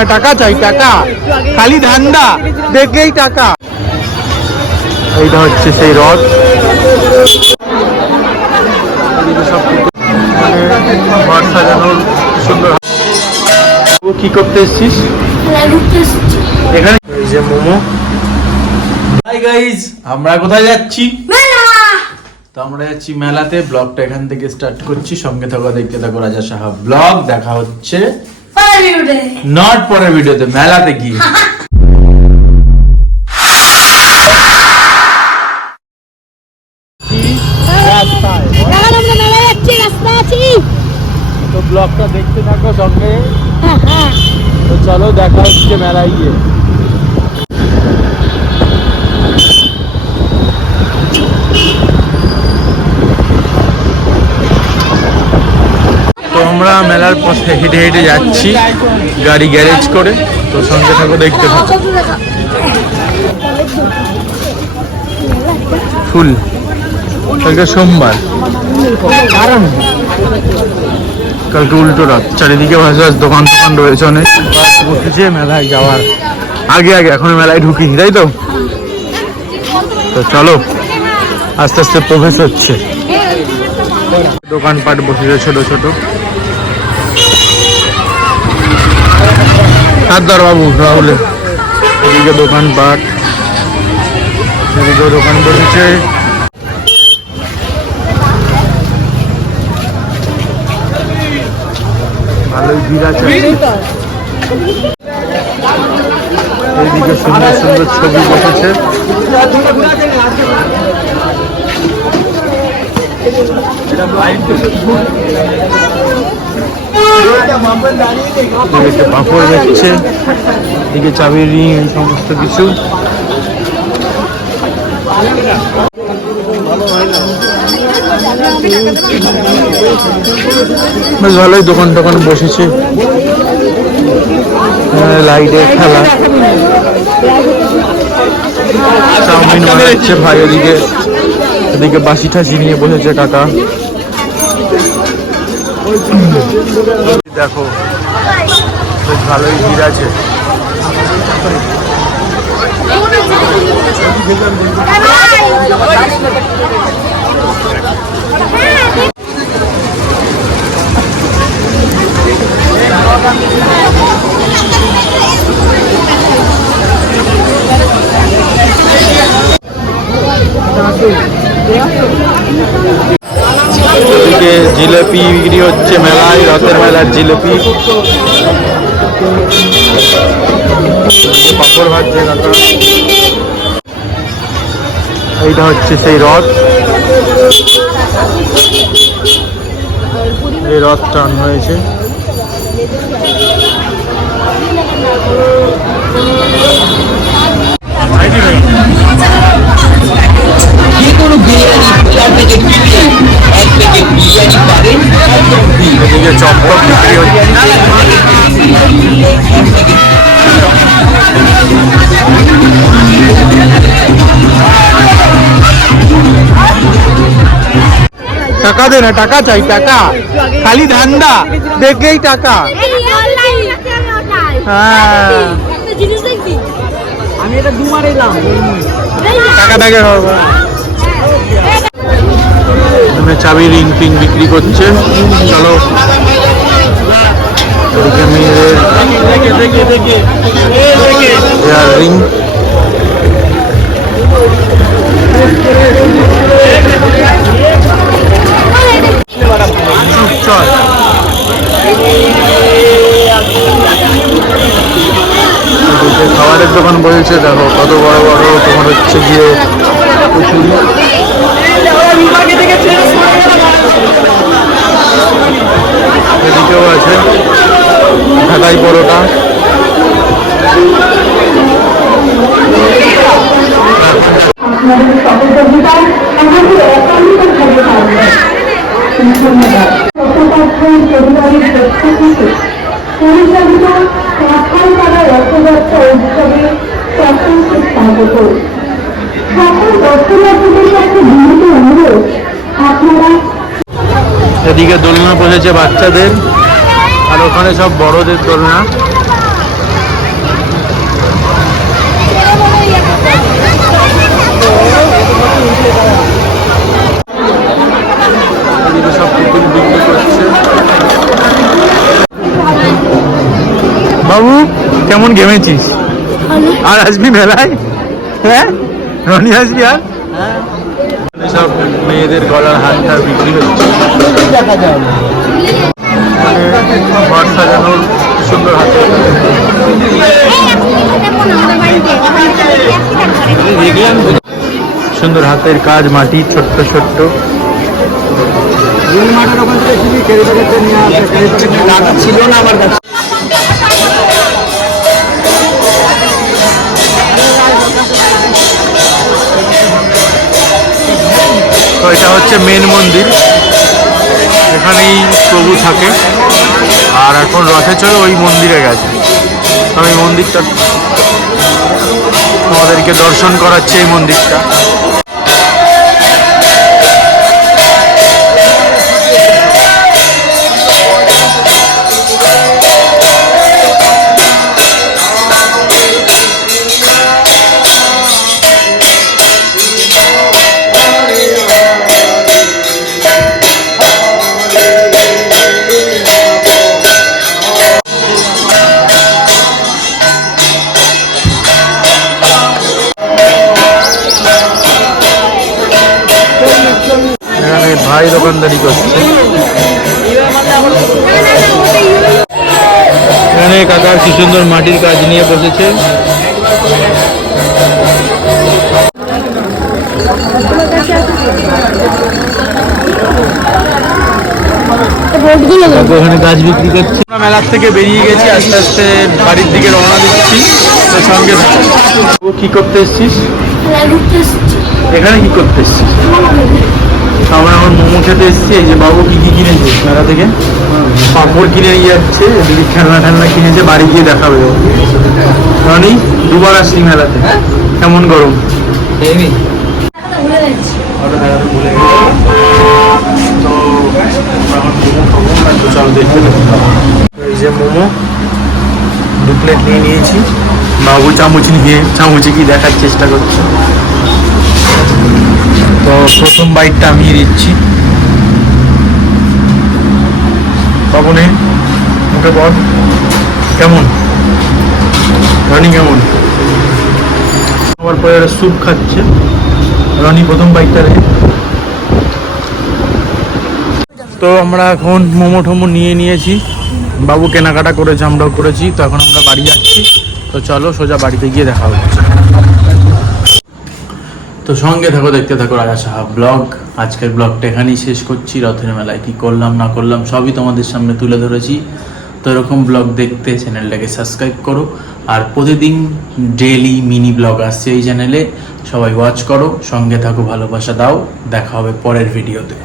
না, টাকা চাই, টাকা। খালি ধান্দা, দেখলেই টাকা। এইটা হচ্ছে সেই রথ। সব ঘর সাজানোর সুন্দর। কি করতে এসছিস এখানে? এই যে মোমো। হাই গাইস, আমরা কোথায় যাচ্ছি? তো আমরা যাচ্ছি মেলাতে। ব্লগটা এখান থেকে স্টার্ট করছি, সঙ্গে থাকো, দেখতে থাকো রাজা সাহা ব্লগ। দেখা হচ্ছে নট পরের ভিডিওতে, মেলাতে গিয়ে। তো ব্লগটা দেখতে থাকো সঙ্গে। তো চলো দেখা হচ্ছে মেলায় গিয়ে। তো আমরা মেলার পথে হেঁটে হেঁটে যাচ্ছি, গাড়ি গ্যারেজ করে। তো সঙ্গে থাকো, দেখতে থাকো। ফুল কালকে সোমবার, কালকে উল্টো রথ। চারিদিকে দোকান টোকান রয়েছে অনেক, বসেছে মেলায় যাওয়ার আগে আগে। এখন মেলায় ঢুকি, তাই তো? তো চলো, আস্তে আস্তে প্রবেশ হচ্ছে। দোকানপাট বসেছে ছোট ছোট। হাতদার বাবু রাহুলের এদিকে দোকানপাট, এদিকে দোকান বসেছে। ভালোই ভিড় আছে। এইদিকে সুন্দর সুন্দর ছবি বসেছে। এদিকে পাপড় যাচ্ছে, এদিকে চাবির রিং, এই সমস্ত কিছু। বেশ ভালোই দোকান টোকান বসেছে। লাইটের খেলা, চাউমিন বানাচ্ছে ভাই। ওদিকে এদিকে বাসি ঠাসি নিয়ে বসেছে কাকা। দেখো বেশ ভালোই ভিড় আছে। এদিকে জিলেপি বিক্রি হচ্ছে মেলায়, রথের মেলার জিলেপি। পাপড় ভাজছে কাকা। এইটা হচ্ছে সেই রথ, এই রথ টান হয়েছে। এদিকে চপটপ বিক্রি হচ্ছে। টাকা দে না, টাকা চাই, টাকা। খালি ধান্দা, দেখলেই টাকা। হ্যাঁ, আমি এটা দুমার এলাম, টাকা দেখে চাবি রিং টিং বিক্রি করছে। চলো, এদিকে মেয়েদের রিং। চল, খাবারের দোকান বলছে। দেখো কত বড় বড় তোমার হচ্ছে গিয়ে কচুরি। এদিকেও আছে ঢাকাই পরোটা। এদিকে দোলনা বসেছে বাচ্চাদের, আর ওখানে সব বড়দের দোলনা। বাবু কেমন ঘেমেছিস? আর আসবি মেলায়? হ্যাঁ রনি আসবি আর? সব মেয়েদের গলার হারটা বিক্রি হচ্ছে, ঘর সাজানোর সুন্দর হাতে সুন্দর হাতের কাজ, মাটি ছোট্ট ছোট্ট। ছিল না আমার কাছে। তো এটা হচ্ছে মেন মন্দির, এখানেই প্রভু থাকে। আর এখন রথে চলে ওই মন্দিরে গেছে। আমি মন্দিরটা আমাদেরকে দর্শন করাচ্ছে, এই মন্দিরটা। এখানে ভাই দোকানদারি করছে। এখানে কাকা কি সুন্দর মাটির কাজ নিয়ে বসেছে। ওখানে গাছ বিক্রি করছে। আমরা মেলার থেকে বেরিয়ে গেছি, আস্তে আস্তে বাড়ির দিকে রওনা দিচ্ছি। তো সঙ্গে কি করতে এসছিস? এখানে কি করতে এসছিস? আমরা এখন মোমো খেতে এসেছি। এই যে বাবু কি কি কিনেছে মেলা থেকে? পাঁপড় কিনে নিয়ে যাচ্ছে, এদিকে খেলনা ঠেলনা কিনেছে, বাড়ি গিয়ে দেখাবে। রনি দুবার আসছি মেলাতে, কেমন গরম? তো চলো দেখতে দেখতে। এই যে মোমো 2 প্লেট নিয়ে নিয়েছি। বাবু চামুচি কি দেখার চেষ্টা করছে। তো প্রথম বাইটটা আমি দিচ্ছি। বাবু নে, ওকে বল কেমন রনি, কেমন? আমার পরে স্যুপ খাচ্ছে রনি, প্রথম বাইটটা রে। তো আমরা এখন মোমো টোমো নিয়ে নিয়েছি, বাবু কেনাকাটা করেছে, আমরাও করেছি। তো এখন আমরা বাড়ি যাচ্ছি। তো চলো সোজা বাড়িতে গিয়ে দেখা হচ্ছে। তো সঙ্গে থাকো, দেখতে থাকো রাজা সাহা ব্লগ। আজকের ব্লগটা এখানেই শেষ করছি। রথের মেলায় কি করলাম না করলাম সবই তোমাদের সামনে তুলে ধরেছি। তো এরকম ব্লগ দেখতে চ্যানেলটাকে সাবস্ক্রাইব করো। আর প্রতিদিন ডেইলি মিনি ব্লগ আসছে এই চ্যানেলে, সবাই ওয়াচ করো, সঙ্গে থাকো, ভালোবাসা দাও। দেখা হবে পরের ভিডিওতে।